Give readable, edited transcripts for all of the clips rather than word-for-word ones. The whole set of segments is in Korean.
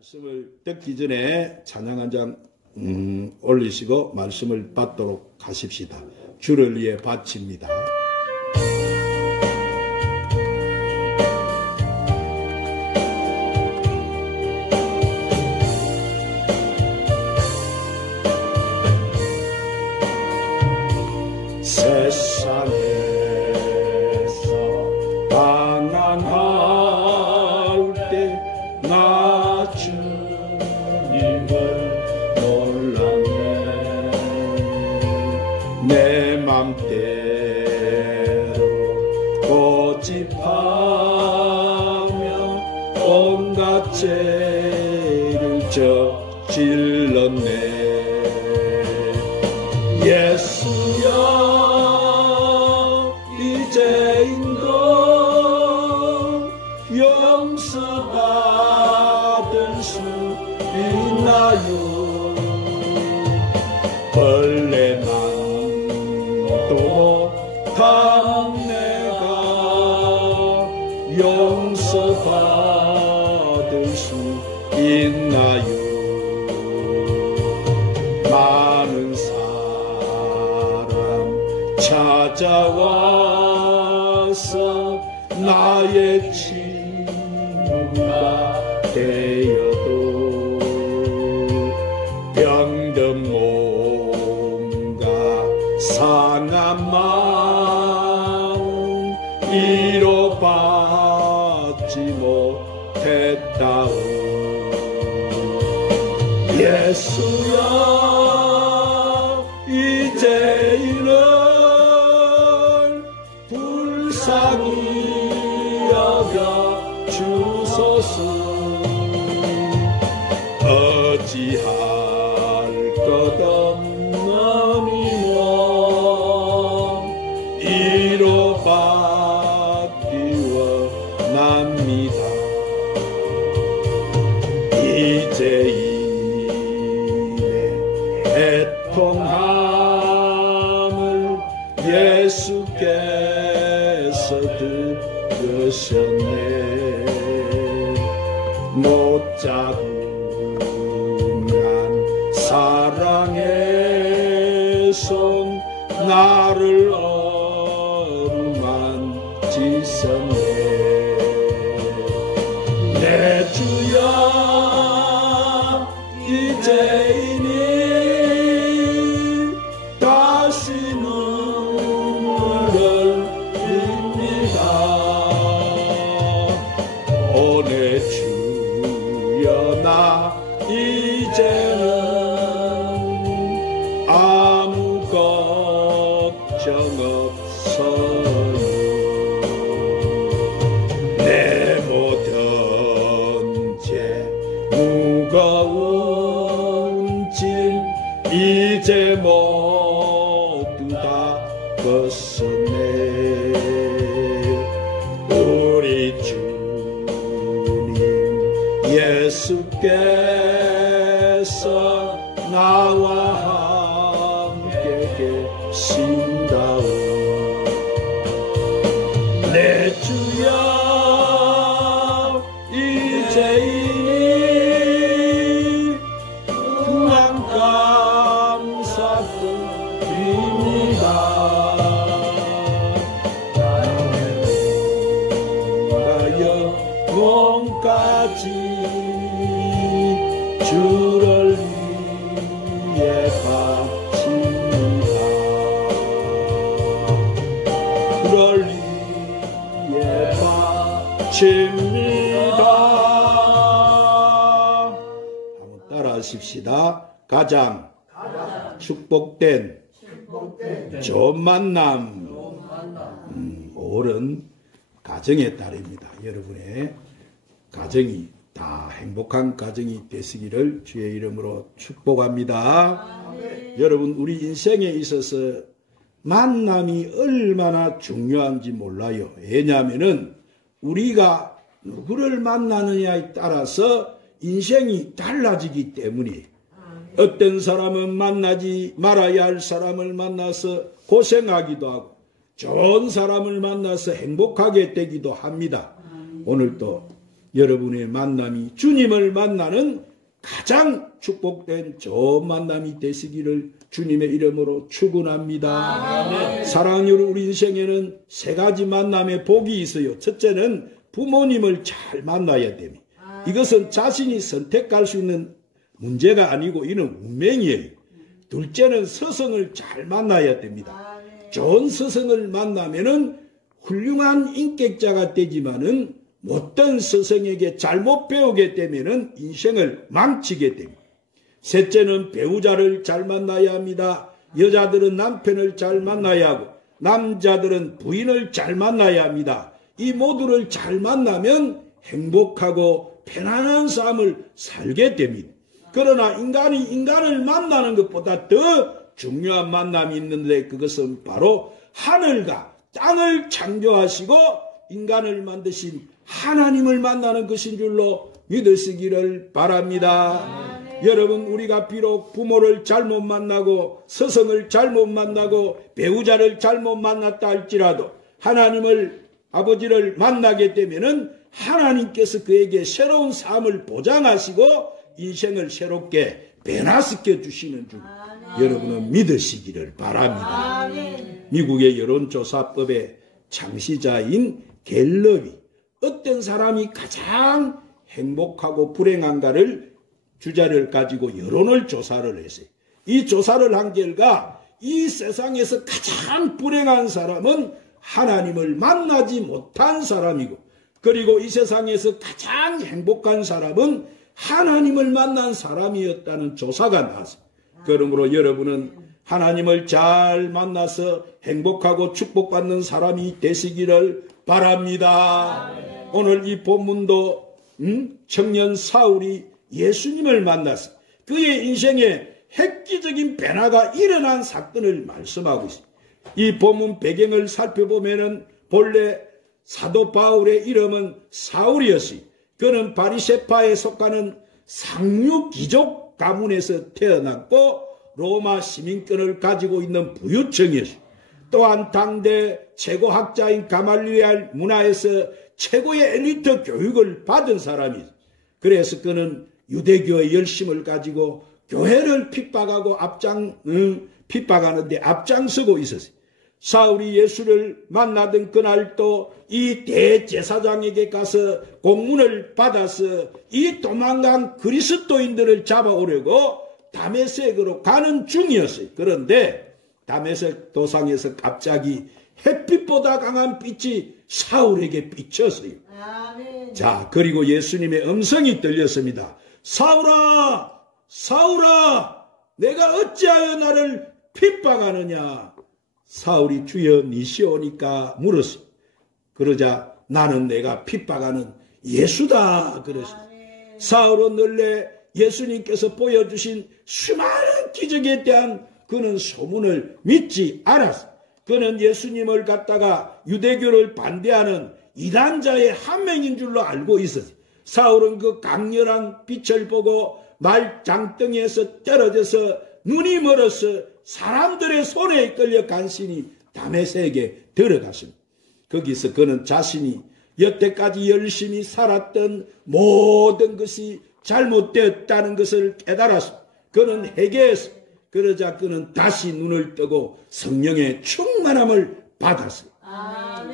말씀을 듣기 전에 찬양 한 장 올리시고 말씀을 받도록 하십시다. 주를 위해 바칩니다. 세상에서 가난할 때 나 주님을 몰랐네. 내 맘대로 고집하며 온갖 죄를 저질렀네. 예수여 이제인도 용서받을 수 있나요? 벌레만 또 못한 내가 용서받을 수 있나요? 많은 찾아와서 나의 친구가 되어도 병든 몸과 상한 마음 위로받지 못했다오. 예수여 이제는 불쌍히 여겨 주소서. 어찌할 것 없는 이놈 위로받기 원합니다. 이제인의 애통함을 예수께서 들으셨네. 못자국난 사랑의 손 나를 어루만지셨네. 내 주여 이제이니 다시 눈물을 흘립니다. 오 내 주여 나 이제는 아무 걱정 없어요. 내 모든 죄 무거운 짐 이제 모두 다 벗었네. 우리 주님 예수께서 나와 함께 계신다오. 내 주여 이제이니 그만 감사드립니다. 영원까지 주를 위해 바칩니다. 주를 위해 바칩니다. 한번 따라 하십시다. 가장 축복된 좋은 만남. 옳은 가정의 딸입니다. 여러분의 가정이 다 행복한 가정이 되시기를 주의 이름으로 축복합니다. 여러분 우리 인생에 있어서 만남이 얼마나 중요한지 몰라요. 왜냐하면 우리가 누구를 만나느냐에 따라서 인생이 달라지기 때문에 어떤 사람은 만나지 말아야 할 사람을 만나서 고생하기도 하고 좋은 사람을 만나서 행복하게 되기도 합니다. 오늘 또 여러분의 만남이 주님을 만나는 가장 축복된 좋은 만남이 되시기를 주님의 이름으로 축원합니다. 사랑하는 우리 인생에는 세 가지 만남의 복이 있어요. 첫째는 부모님을 잘 만나야 됩니다. 이것은 자신이 선택할 수 있는 문제가 아니고 이는 운명이에요. 둘째는 스승을 잘 만나야 됩니다. 좋은 스승을 만나면은 훌륭한 인격자가 되지만은 못된 스승에게 잘못 배우게 되면은 인생을 망치게 됩니다. 셋째는 배우자를 잘 만나야 합니다. 여자들은 남편을 잘 만나야 하고 남자들은 부인을 잘 만나야 합니다. 이 모두를 잘 만나면 행복하고 편안한 삶을 살게 됩니다. 그러나 인간이 인간을 만나는 것보다 더 중요한 만남이 있는데 그것은 바로 하늘과 땅을 창조하시고 인간을 만드신 하나님을 만나는 것인 줄로 믿으시기를 바랍니다. 여러분, 우리가 비록 부모를 잘못 만나고 스승을 잘못 만나고 배우자를 잘못 만났다 할지라도 하나님을 아버지를 만나게 되면은 하나님께서 그에게 새로운 삶을 보장하시고 인생을 새롭게 변화시켜 주시는 줄 여러분은 믿으시기를 바랍니다. 미국의 여론조사법의 창시자인 갤럽이 어떤 사람이 가장 행복하고 불행한가를 주제를 가지고 여론을 조사를 했어요. 이 조사를 한 결과 이 세상에서 가장 불행한 사람은 하나님을 만나지 못한 사람이고 그리고 이 세상에서 가장 행복한 사람은 하나님을 만난 사람이었다는 조사가 나왔어요. 그러므로 여러분은 하나님을 잘 만나서 행복하고 축복받는 사람이 되시기를 바랍니다. 오늘 이 본문도 청년 사울이 예수님을 만나서 그의 인생에 획기적인 변화가 일어난 사건을 말씀하고 있습니다. 이 본문 배경을 살펴보면은 본래 사도 바울의 이름은 사울이었어요. 그는 바리새파에 속하는 상류 귀족 가문에서 태어났고 로마 시민권을 가지고 있는 부유층이었어요. 또한 당대 최고 학자인 가말리엘 문화에서 최고의 엘리트 교육을 받은 사람이었어요. 그래서 그는 유대교의 열심을 가지고 교회를 핍박하는데 앞장서고 있었어요. 사울이 예수를 만나던 그날도 이 대제사장에게 가서 공문을 받아서 이 도망간 그리스도인들을 잡아오려고 다메섹으로 가는 중이었어요. 그런데 다메섹 도상에서 갑자기 햇빛보다 강한 빛이 사울에게 비쳤어요. 자, 그리고 예수님의 음성이 들렸습니다. 사울아, 사울아, 내가 어찌하여 나를 핍박하느냐? 사울이 주여 니시오니까 물었어. 그러자 나는 내가 핍박하는 예수다 그러셨어. 사울은 원래 예수님께서 보여주신 수많은 기적에 대한 그는 소문을 믿지 않았어. 그는 예수님을 갖다가 유대교를 반대하는 이단자의 한 명인 줄로 알고 있었어. 사울은 그 강렬한 빛을 보고 말장덩이에서 떨어져서 눈이 멀어서 사람들의 손에 이끌려 간신히 다메섹에 들어갔습니다. 거기서 그는 자신이 여태까지 열심히 살았던 모든 것이 잘못되었다는 것을 깨달았습니다. 그는 회개했습니다. 그러자 그는 다시 눈을 뜨고 성령의 충만함을 받았어요.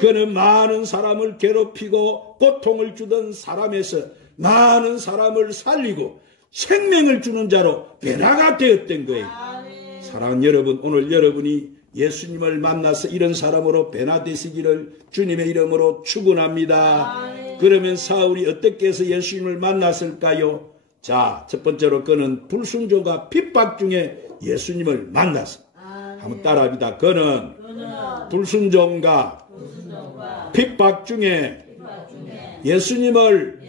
그는 많은 사람을 괴롭히고 고통을 주던 사람에서 많은 사람을 살리고 생명을 주는 자로 변화가 되었던 거예요. 사랑하는 여러분, 오늘 여러분이 예수님을 만나서 이런 사람으로 변화되시기를 주님의 이름으로 축원합니다. 그러면 사울이 어떻게 해서 예수님을 만났을까요? 자, 첫 번째로 그는 불순종과 핍박 중에 예수님을 만났어. 한번 따라합니다. 그는 불순종과 핍박 중에 예수님을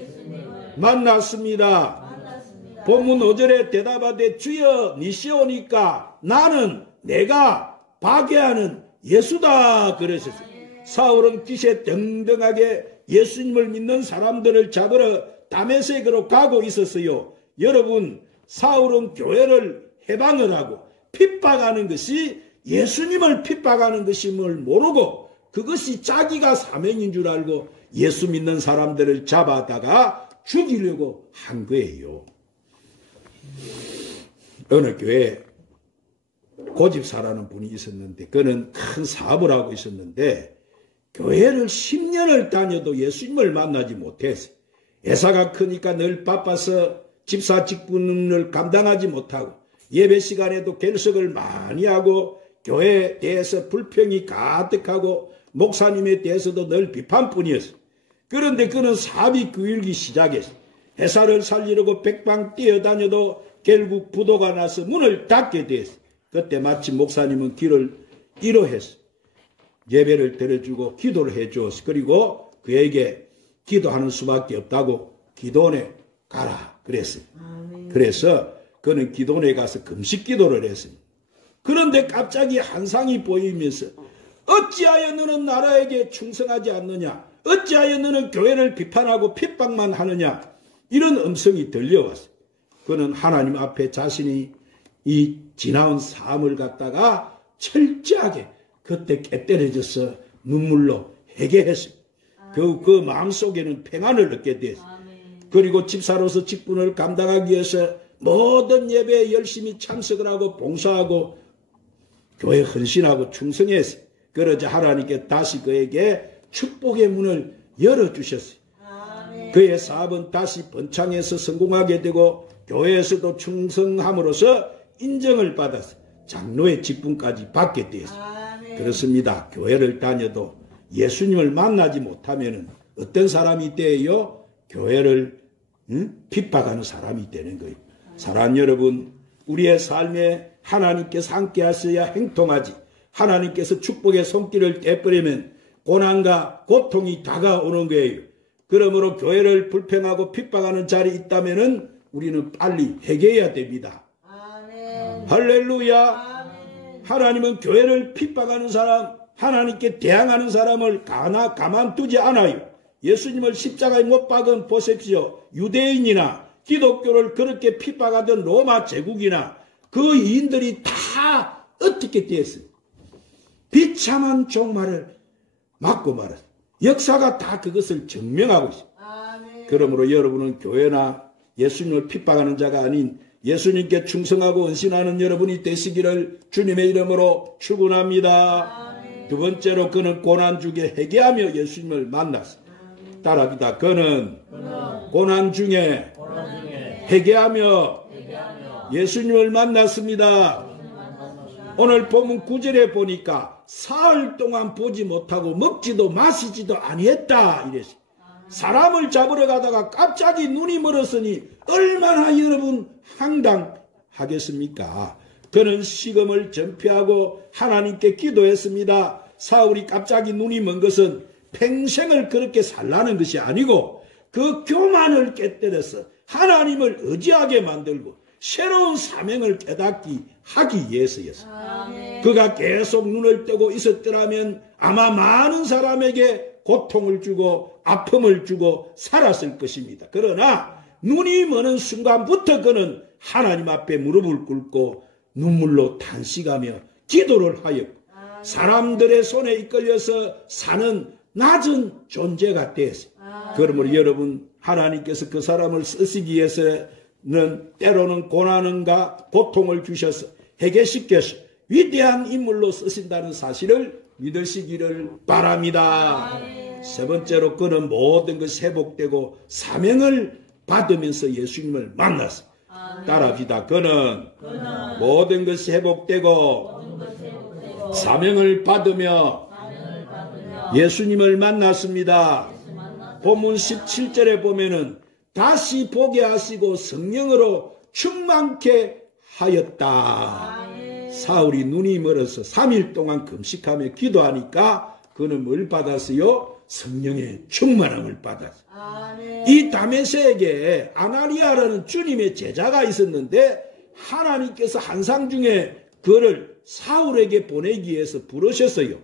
만났습니다. 본문 5절에 대답하되 주여 니시오니까 나는 내가 파괴하는 예수다 그러셨어요. 사울은 기세 등등하게 예수님을 믿는 사람들을 잡으러 다메섹으로 가고 있었어요. 여러분, 사울은 교회를 해방을 하고 핍박하는 것이 예수님을 핍박하는 것임을 모르고 그것이 자기가 사명인 줄 알고 예수 믿는 사람들을 잡아다가 죽이려고 한 거예요. 어느 교회에 고집사라는 분이 있었는데 그는 큰 사업을 하고 있었는데 교회를 10년을 다녀도 예수님을 만나지 못했어요. 회사가 크니까 늘 바빠서 집사 직분을 감당하지 못하고 예배 시간에도 결석을 많이 하고 교회에 대해서 불평이 가득하고 목사님에 대해서도 늘 비판뿐이었어요. 그런데 그는 사업이 그을기 시작했어요. 회사를 살리려고 백방 뛰어다녀도 결국 부도가 나서 문을 닫게 됐어요. 그때 마침 목사님은 길을 이뤄했어요. 예배를 드려주고 기도를 해주었어요. 그리고 그에게 기도하는 수밖에 없다고 기도원에 가라 그랬어요. 그래서 그는 기도원에 가서 금식 기도를 했어요. 그런데 갑자기 환상이 보이면서 어찌하여 너는 나라에게 충성하지 않느냐, 어찌하여 너는 교회를 비판하고 핍박만 하느냐, 이런 음성이 들려왔어요. 그는 하나님 앞에 자신이 이 지나온 삶을 갖다가 철저하게 그때 깨뜨려져서 눈물로 회개했어요. 그 마음속에는 평안을 얻게 됐어요. 그리고 집사로서 직분을 감당하기 위해서 모든 예배에 열심히 참석을 하고 봉사하고 교회에 헌신하고 충성했어요. 그러자 하나님께 다시 그에게 축복의 문을 열어주셨어요. 그의 사업은 다시 번창해서 성공하게 되고 교회에서도 충성함으로써 인정을 받아서 장로의 직분까지 받게 되었습니다. 그렇습니다. 교회를 다녀도 예수님을 만나지 못하면 어떤 사람이 되어요? 교회를 핍박하는 사람이 되는 거예요. 사랑하는 여러분, 우리의 삶에 하나님께서 함께 하셔야 행통하지, 하나님께서 축복의 손길을 떼버리면 고난과 고통이 다가오는 거예요. 그러므로 교회를 불평하고 핍박하는 자리에 있다면 우리는 빨리 회개해야 됩니다. 아멘. 할렐루야. 아멘. 하나님은 교회를 핍박하는 사람, 하나님께 대항하는 사람을 가만두지 않아요. 예수님을 십자가에 못 박은 보십시오. 유대인이나 기독교를 그렇게 핍박하던 로마 제국이나 그 이인들이 다 어떻게 되었어요? 비참한 종말을 맞고 말았어요. 역사가 다 그것을 증명하고 있어요. 그러므로 여러분은 교회나 예수님을 핍박하는 자가 아닌 예수님께 충성하고 헌신하는 여러분이 되시기를 주님의 이름으로 축원합니다. 두 번째로 그는 고난 중에 회개하며 예수님을 만났어요. 따라합니다. 그는 고난 중에 회개하며 예수님을 만났습니다. 오늘 본문 9절에 보니까 사흘 동안 보지 못하고 먹지도 마시지도 아니했다 이랬어요. 사람을 잡으러 가다가 갑자기 눈이 멀었으니 얼마나 여러분 황당하겠습니까? 그는 식음을 전폐하고 하나님께 기도했습니다. 사울이 갑자기 눈이 먼 것은 평생을 그렇게 살라는 것이 아니고 그 교만을 깨뜨려서 하나님을 의지하게 만들고 새로운 사명을 깨닫기 하기 위해서였습니다. 그가 계속 눈을 뜨고 있었더라면 아마 많은 사람에게 고통을 주고 아픔을 주고 살았을 것입니다. 그러나 눈이 머는 순간부터 그는 하나님 앞에 무릎을 꿇고 눈물로 탄식하며 기도를 하였고 사람들의 손에 이끌려서 사는 낮은 존재가 되었어요. 그러므로 여러분, 하나님께서 그 사람을 쓰시기 위해서는 때로는 고난과 고통을 주셔서 회개시켜서 위대한 인물로 쓰신다는 사실을 믿으시기를 바랍니다. 세 번째로 그는 모든 것이 회복되고 사명을 받으면서 예수님을 만났어요. 따라합시다. 그는 모든 것이 회복되고 사명을 받으며 예수님을 만났습니다. 본문 17절에 보면은 다시 보게 하시고 성령으로 충만케 하였다. 사울이 눈이 멀어서 3일 동안 금식하며 기도하니까 그는 뭘 받았어요? 성령의 충만함을 받았어요. 이 다메섹에 아나니아라는 주님의 제자가 있었는데 하나님께서 환상 중에 그를 사울에게 보내기 위해서 부르셨어요.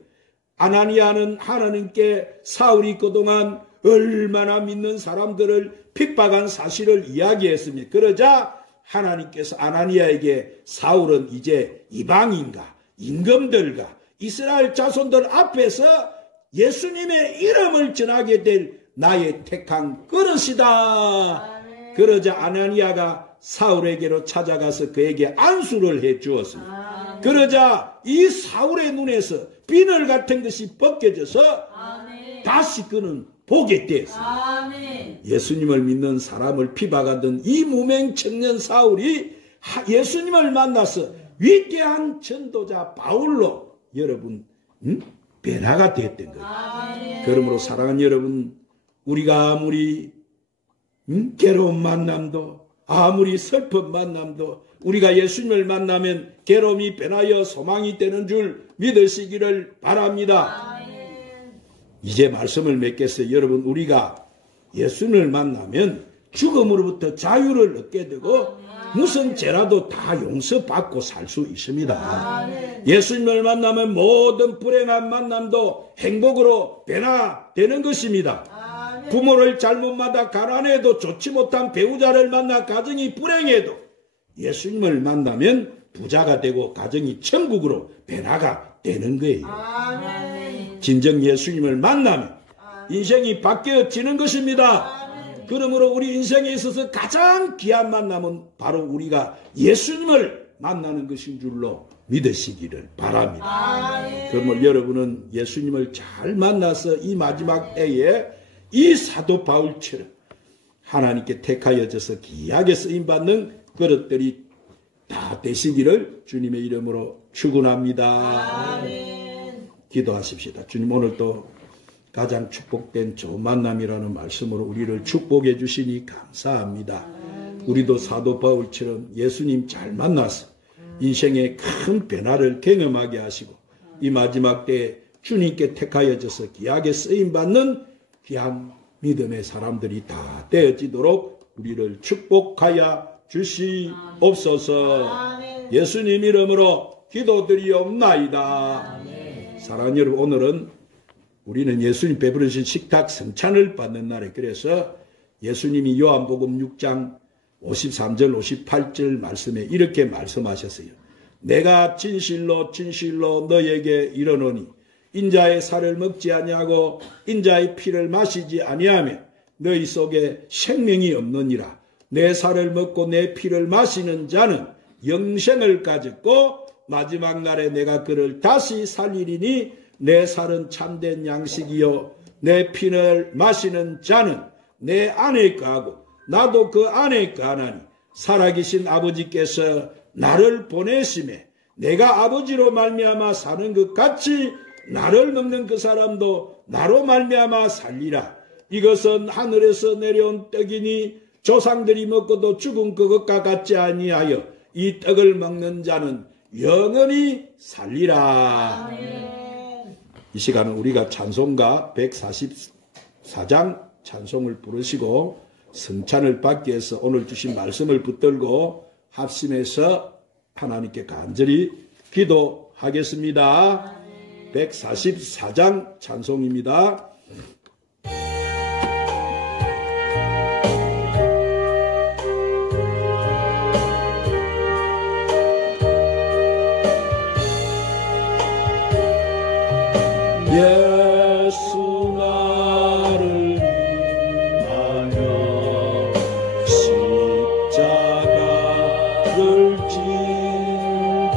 아나니아는 하나님께 사울이 그동안 얼마나 믿는 사람들을 핍박한 사실을 이야기했습니다. 그러자 하나님께서 아나니아에게 사울은 이제 이방인과 임금들과 이스라엘 자손들 앞에서 예수님의 이름을 전하게 될 나의 택한 그릇이다. 그러자 아나니아가 사울에게로 찾아가서 그에게 안수를 해 주었습니다. 그러자 이 사울의 눈에서 비늘 같은 것이 벗겨져서 다시 그는 보게 되었습니다. 예수님을 믿는 사람을 피박하던 이 무명 청년 사울이 예수님을 만나서 위대한 전도자 바울로 여러분 변화가 되었던 거예요. 그러므로 사랑하는 여러분, 우리가 아무리 괴로운 만남도, 아무리 슬픈 만남도 우리가 예수님을 만나면 괴로움이 변하여 소망이 되는 줄 믿으시기를 바랍니다. 이제 말씀을 맺겠어요. 여러분, 우리가 예수님을 만나면 죽음으로부터 자유를 얻게 되고 무슨 죄라도 다 용서받고 살 수 있습니다. 예수님을 만나면 모든 불행한 만남도 행복으로 변화되는 것입니다. 부모를 잘못 만나 가난해도 좋지 못한 배우자를 만나 가정이 불행해도 예수님을 만나면 부자가 되고 가정이 천국으로 변화가 되는 거예요. 진정 예수님을 만나면 인생이 바뀌어지는 것입니다. 그러므로 우리 인생에 있어서 가장 귀한 만남은 바로 우리가 예수님을 만나는 것인 줄로 믿으시기를 바랍니다. 그러므로 여러분은 예수님을 잘 만나서 이 마지막 때에 이 사도 바울처럼 하나님께 택하여져서 귀하게 쓰임받는 그릇들이 다 되시기를 주님의 이름으로 축원합니다. 기도하십시다. 주님, 오늘도 가장 축복된 좋은 만남이라는 말씀으로 우리를 축복해 주시니 감사합니다. 우리도 사도 바울처럼 예수님 잘 만나서 인생의 큰 변화를 경험하게 하시고 이 마지막 때에 주님께 택하여져서 귀하게 쓰임받는 귀한 믿음의 사람들이 다 되어지도록 우리를 축복하여 주시옵소서. 예수님 이름으로 기도드리옵나이다. 사랑하는 여러분, 오늘은 우리는 예수님 베푸르신 식탁 성찬을 받는 날에, 그래서 예수님이 요한복음 6장 53절 58절 말씀에 이렇게 말씀하셨어요. 내가 진실로 진실로 너에게 이르노니 인자의 살을 먹지 아니하고 인자의 피를 마시지 아니하면 너희 속에 생명이 없느니라. 내 살을 먹고 내 피를 마시는 자는 영생을 가졌고 마지막 날에 내가 그를 다시 살리리니 내 살은 참된 양식이요 내 피를 마시는 자는 내 안에 거하고 나도 그 안에 거하나니 살아계신 아버지께서 나를 보내심에 내가 아버지로 말미암아 사는 것 같이 나를 먹는 그 사람도 나로 말미암아 살리라. 이것은 하늘에서 내려온 떡이니 조상들이 먹고도 죽은 그것과 같지 아니하여 이 떡을 먹는 자는 영원히 살리라. 이 시간은 우리가 찬송가 144장 찬송을 부르시고 성찬을 받기 위해서 오늘 주신 말씀을 붙들고 합심해서 하나님께 간절히 기도하겠습니다. 144장 찬송입니다. 예수 나를 위하여 십자가를 지되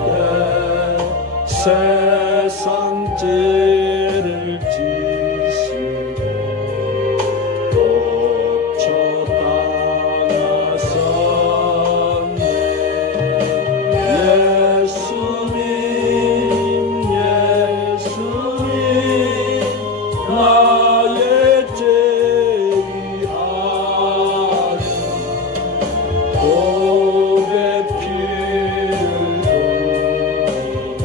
세상 죄를 지시고 고쳐당하셨네. 예수님 나의 죄의하여 고개 피를 돌리고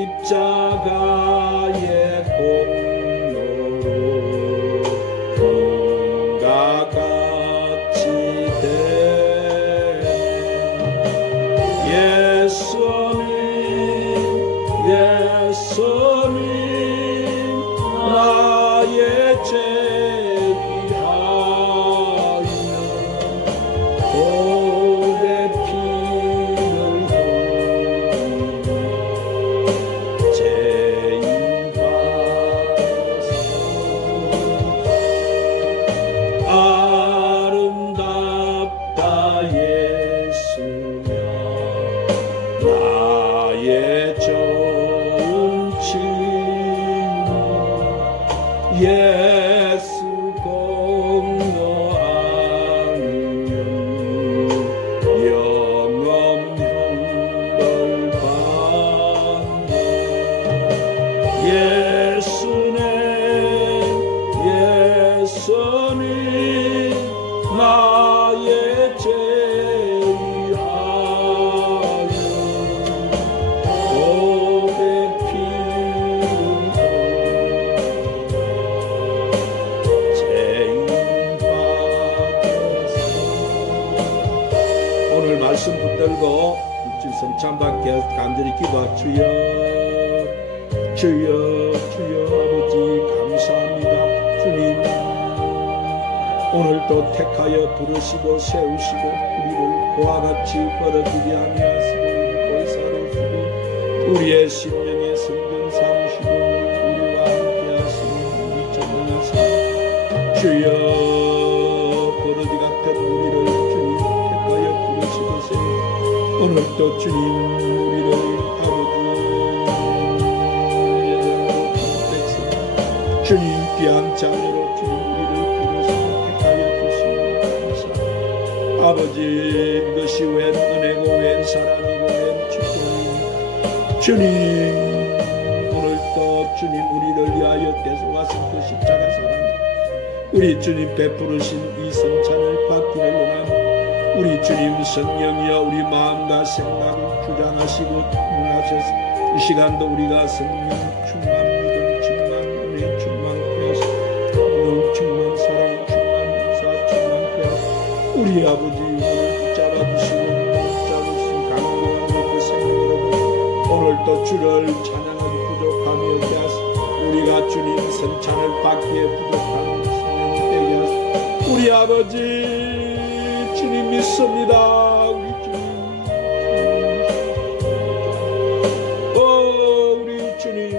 십자가의 공로로 금과 같이 된 예수님 나의 죄 위하여 고대 피를 흘리며 죄인 받으사 아름답다 예수여 나의 좋은 친구 예수 공로 아니면 영원 형벌 받네 예수님 나의 죄 위하여 고대 피를 죄인 받으사 오늘 말씀 붙들고 육주 성찬 받게 간절히 기도하 주여 아버지 감사합니다. 주님 오늘도 택하여 부르시고 세우시고 우리를 그와 같이 벌어지게 아니하시고 보살하시고 우리의 심령의 성전 삼으시고 우리와 함께 하시는 우리 전능하사 주여 버러지 같은 우리를 주님 택하여 부르시고 세우시고 오늘도 주님 우리를 아버지 주님 귀한 자녀로 주님 우리를 부르시고 택하여 주시고 감사합니다. 아버지 이것이 웬 은혜고 웬 사랑이고 웬 축복입니까 주님 오늘도 주님 우리를 위하여 대속하신 그 십자가 사랑 우리 주님 베푸르신 이 성찬을 받기를 원합니다. 우리 주님 성령이여 우리 마음과 생각을 주장하시고 운하셔서 이 시간도 우리가 성령 충만 믿음 충만 은혜 충만 되어서 충만 사랑 충만 은사 충만 되어서 우리 아버지 오늘 붙잡아주시고 붙잡으신 강구하고 그 생명으로 오늘도 주를 찬양하기 부족함이 없게 하시고 우리가 주님 성찬을 받기에 부족한 성령이 되게 하시고 우리 아버지 주님 믿습니다. 우리 주님 우리 주님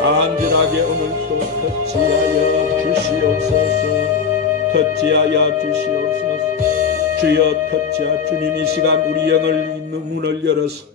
간절하게 오늘도 터치하여 주시옵소서 주여 터치하 주님 이 시간 우리 영을 있는 문을 열어서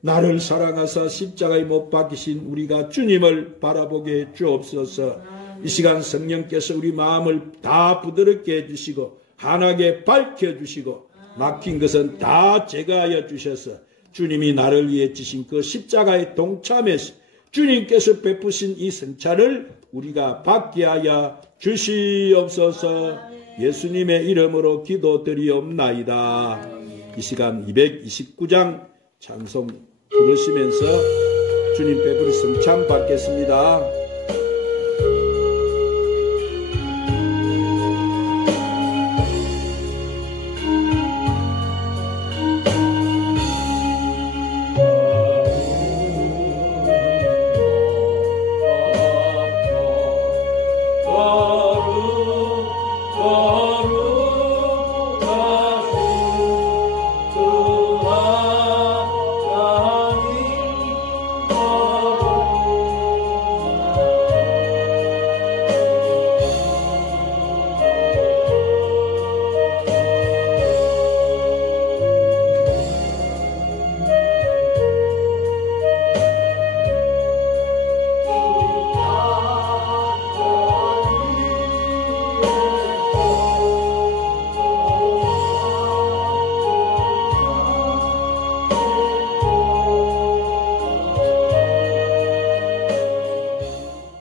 나를 사랑하사 십자가에 못 박히신 우리가 주님을 바라보게 해 주옵소서. 이 시간 성령께서 우리 마음을 다 부드럽게 해주시고 환하게 밝혀주시고 막힌 것은 다 제거하여 주셔서 주님이 나를 위해 지신 그 십자가에 동참해서 주님께서 베푸신 이 성찬을 우리가 받게 하여 주시옵소서. 예수님의 이름으로 기도드리옵나이다. 이 시간 229장 찬송 부르시면서 주님 베풀이 성찬 받겠습니다.